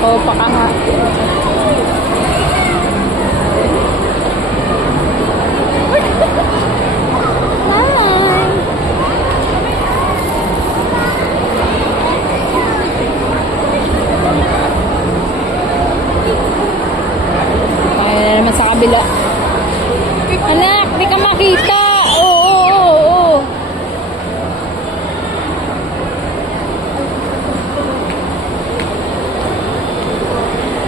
Oo, paka nga. Sa kabila. Anak, di ka makita. Oo.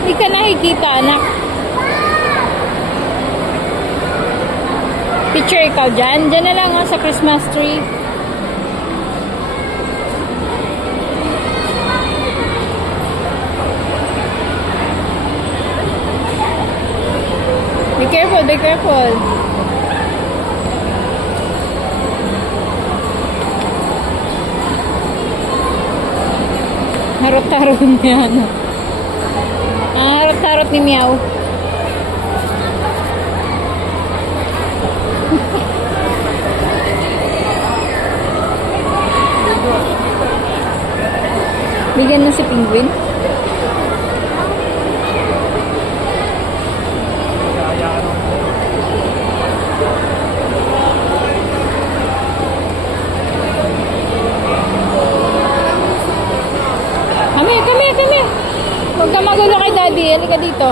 Di ka nakikita, anak. Picture ikaw dyan. Dyan na lang sa Christmas tree. Be careful, be careful. Harot-harot niya, ano. Harot-harot ni Meow. Bigyan mo si Penguin. Kami. Huwag ka magulo kay Daddy. Halika dito.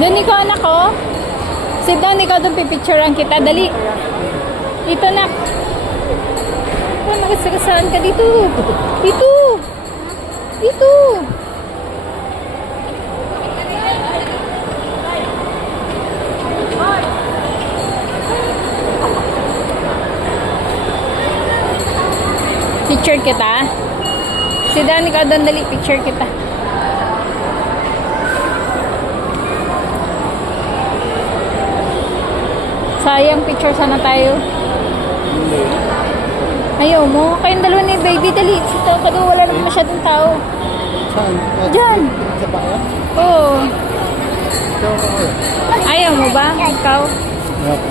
Doon ikaw, anak, oh. Sit down, ikaw doon pipicturean kita. Dali. Dito, nak. Magasagasaan ka dito. Dito. Picture kita. Si Dan, ikaw doon, dali. Picture kita. Sayang, picture sana tayo. Ayaw mo. Kayong dalawa ni baby, dali. Sito ka doon. Wala naman masyadong tao. Saan? Diyan. Sa baka? Oo. Ayaw mo ba? Ikaw? Yep.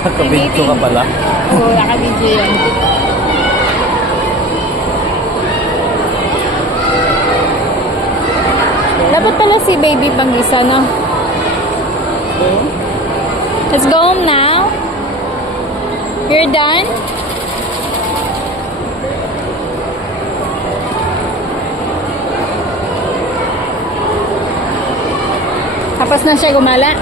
Nakabidyo ka pala. Oo, nakabidyo yan. Dapat pala si baby pang isa, no? Let's go home now. You're done? Tapos na siya gumala.